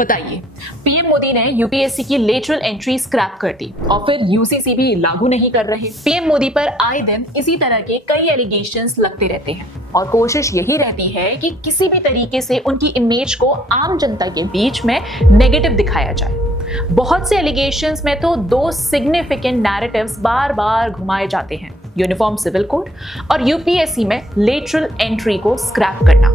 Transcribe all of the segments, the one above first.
बताइए, पीएम मोदी ने यूपीएससी की लेटरल एंट्री स्क्रैप कर दी और फिर यूसीसी भी लागू नहीं कर रहे। पीएम मोदी पर आए दिन इसी तरह के कई एलिगेशंस लगते रहते हैं और कोशिश यही रहती है कि किसी भी तरीके से उनकी इमेज को आम जनता के बीच में नेगेटिव दिखाया जाए। बहुत से एलिगेशंस में तो दो सिग्निफिकेंट नैरेटिव्स बार बार घुमाए जाते हैं, यूनिफॉर्म सिविल कोड और यूपीएससी में लेटरल एंट्री को स्क्रैप करना।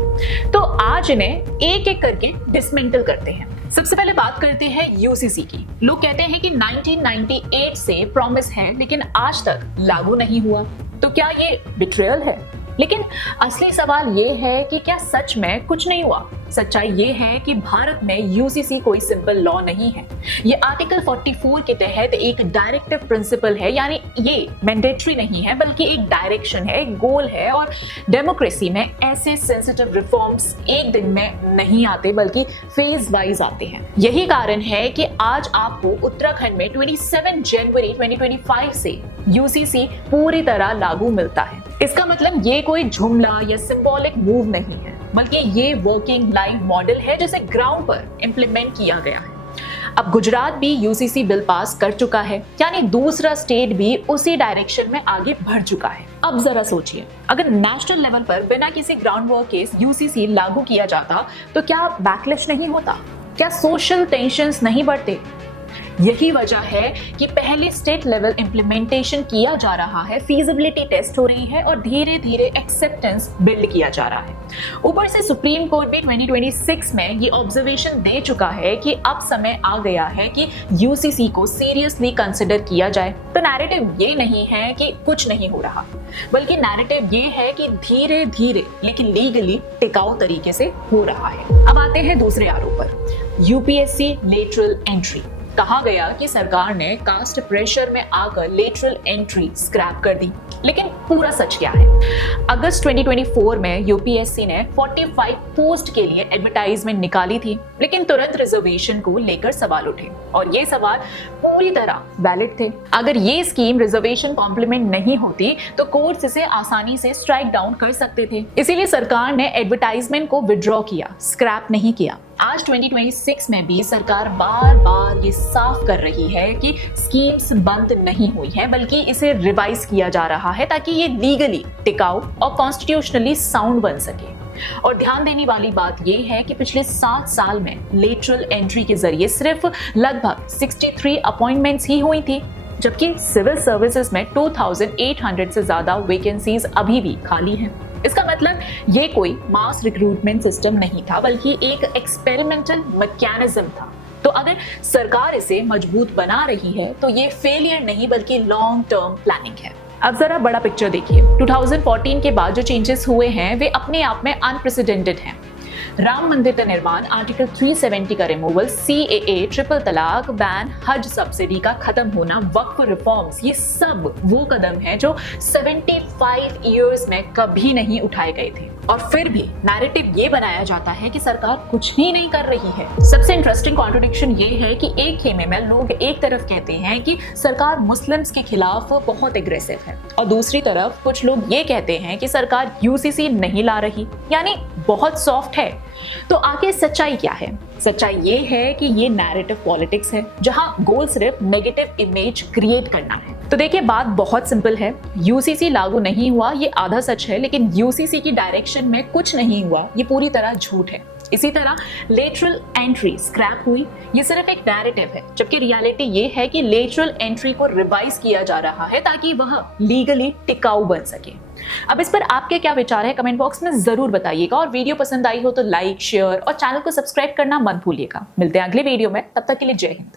तो आज इन्हें एक एक करके डिसमेंटल करते हैं। सबसे पहले बात करते हैं यूसीसी की। लोग कहते हैं कि 1998 से प्रॉमिस है लेकिन आज तक लागू नहीं हुआ, तो क्या ये बिट्रेयल है? लेकिन असली सवाल ये है कि क्या सच में कुछ नहीं हुआ? सच्चाई ये है कि भारत में यूसीसी कोई सिंपल लॉ नहीं है। ये आर्टिकल 44 के तहत एक डायरेक्टिव प्रिंसिपल है, यानी ये मैंडेटरी नहीं है बल्कि एक डायरेक्शन है, एक गोल है। और डेमोक्रेसी में ऐसे सेंसिटिव रिफॉर्म्स एक दिन में नहीं आते बल्कि फेज वाइज आते हैं। यही कारण है कि आज आपको उत्तराखंड में 27 जनवरी 2025 से यूसीसी पूरी तरह लागू मिलता है। इसका मतलब ये कोई जुमला या सिंबॉलिक मूव नहीं है बल्कि ये वर्किंग लाइव मॉडल है जिसे ग्राउंड पर इंप्लीमेंट किया गया है। अब गुजरात भी यूसीसी बिल पास कर चुका है, यानी दूसरा स्टेट भी उसी डायरेक्शन में आगे बढ़ चुका है। अब जरा सोचिए, अगर नेशनल लेवल पर बिना किसी ग्राउंड वर्क के यूसीसी लागू किया जाता तो क्या बैकलैश नहीं होता? क्या सोशल टेंशंस नहीं बढ़ते? यही वजह है कि पहले स्टेट लेवल इंप्लीमेंटेशन किया जा रहा है, फीजिबिलिटी टेस्ट हो रही है और धीरे धीरे एक्सेप्टेंस बिल्ड किया जा रहा है। ऊपर से सुप्रीम कोर्ट भी 2026 में ये ऑब्जर्वेशन दे चुका है कि अब समय आ गया है कि यूसीसी को सीरियसली कंसिडर किया जाए। तो नैरेटिव ये नहीं है कि कुछ नहीं हो रहा, बल्कि नैरेटिव ये है कि धीरे धीरे लेकिन लीगली टिकाऊ तरीके से हो रहा है। अब आते हैं दूसरे आरोप पर, यूपीएससी लेटरल एंट्री। कहा गया कि सरकार ने कास्ट प्रेशर में आकर लेटरल एंट्री स्क्रैप कर दी, लेकिन पूरा सच क्या है? अगस्त 2024 में यूपीएससी ने 45 पोस्ट के लिए एडवर्टाइजमेंट निकाली थी, लेकिन तुरंत रिजर्वेशन को लेकर सवाल उठे और ये सवाल पूरी तरह वैलिड थे। अगर ये स्कीम रिजर्वेशन कॉम्प्लीमेंट नहीं होती तो कोर्ट्स इसे आसानी से स्ट्राइक डाउन कर सकते थे। इसीलिए सरकार ने एडवर्टाइजमेंट को विड्रॉ किया, स्क्रैप नहीं किया। आज 2026 में भी सरकार बार बार ये साफ कर रही है कि स्कीम्स बंद नहीं हुई है बल्कि इसे रिवाइज किया जा रहा है ताकि ये लीगली टिकाऊ और कॉन्स्टिट्यूशनली साउंड बन सके। और ध्यान देने वाली बात ये है कि पिछले 7 साल में लेटरल एंट्री के जरिए सिर्फ लगभग 63 अपॉइंटमेंट्स ही हुई थी, जबकि सिविल सर्विसेज में 2800 से ज्यादा वैकेंसीज अभी भी खाली हैं। इसका मतलब ये कोई मास रिक्रूटमेंट सिस्टम नहीं था बल्कि एक एक्सपेरिमेंटल मैकेनिज्म था। तो अगर सरकार इसे मजबूत बना रही है तो ये फेलियर नहीं बल्कि लॉन्ग टर्म प्लानिंग है। अब जरा बड़ा पिक्चर देखिए। 2014 के बाद जो चेंजेस हुए हैं वे अपने आप में अनप्रेसिडेंटेड हैं। राम मंदिर का निर्माण, आर्टिकल 370 का रिमूवल, सीएए, ट्रिपल तलाक, बैन, हज सब्सिडी का खत्म होना, वक्फ रिफॉर्म्स, ये सब वो कदम है जो 75 इयर्स में कभी नहीं उठाए गए थे। और फिर भी नैरेटिव ये बनाया जाता है कि सरकार कुछ ही नहीं कर रही है। सबसे इंटरेस्टिंग कॉन्ट्रडिक्शन ये है कि एक खेमे में लोग एक तरफ कहते हैं कि सरकार मुस्लिम्स के खिलाफ बहुत एग्रेसिव है और दूसरी तरफ कुछ लोग ये कहते हैं कि सरकार यूसीसी नहीं ला रही, यानी बहुत सॉफ्ट है। तो आगे सच्चाई क्या है? सच्चाई ये है कि ये नैरेटिव पॉलिटिक्स है जहां गोल सिर्फ नेगेटिव इमेज क्रिएट करना है। तो देखिए, बात बहुत सिंपल है। यूसीसी लागू नहीं हुआ ये आधा सच है, लेकिन यूसीसी की डायरेक्शन में कुछ नहीं हुआ ये पूरी तरह झूठ है। इसी तरह लेटरल एंट्री स्क्रैप हुई ये सिर्फ एक नैरेटिव है, जबकि रियलिटी ये है कि लेटरल एंट्री को रिवाइज किया जा रहा है ताकि वह लीगली टिकाऊ बन सके। अब इस पर आपके क्या विचार है कमेंट बॉक्स में जरूर बताइएगा और वीडियो पसंद आई हो तो लाइक, शेयर और चैनल को सब्सक्राइब करना मत भूलिएगा। मिलते हैं अगले वीडियो में, तब तक के लिए जय हिंद।